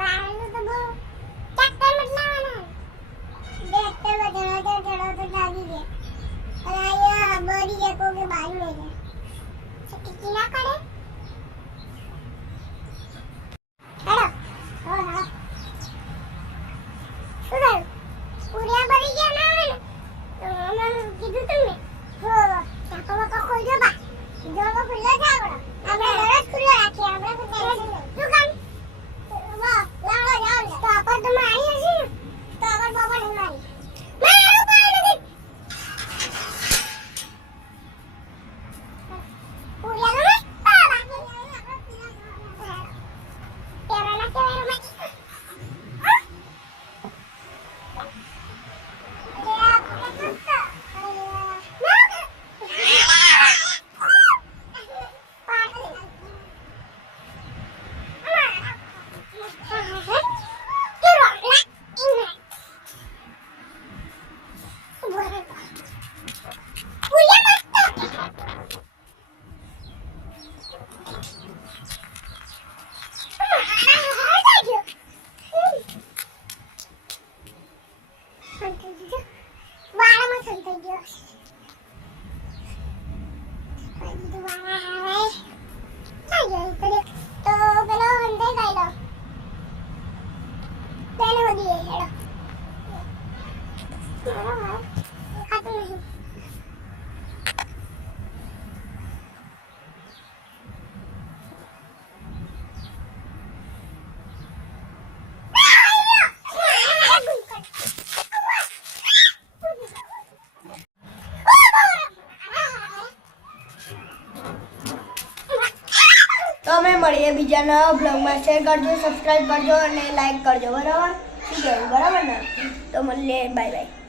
વાળનું તો બહુ tractor મતલાવાના tractor તો લાગી ગયા અને અહીંયા બળી ગયા કોકે બાજુ લઈ ગયા ટીકી ના કરે હેડો હો હો શું પૂરિયા બળી ગયા ના આવે ને તો મને કીધું તમને હો ચાકો ખોલજો બા જોગો ખુલ્લો છે આપણે દરજ ખુલ્લો રાખીએ આપણે કોઈ ટેન્શન નહીં શું કામ વાહ લાડો જાવ તો આપણ તો મારી હશે ને તો આપણ બાબા નહીં મારી મારું પાડે નથી પૂરિયા તો મસ્ત બાકી પેરા ના કેવાય રમાઈ તો અમે મળીએ બીજા નવા બ્લોગમાં શેર કરજો સબસ્ક્રાઇબ કરજો અને લાઈક કરજો બરાબર ઠીક છે બરાબર ને તો મળીએ બાય બાય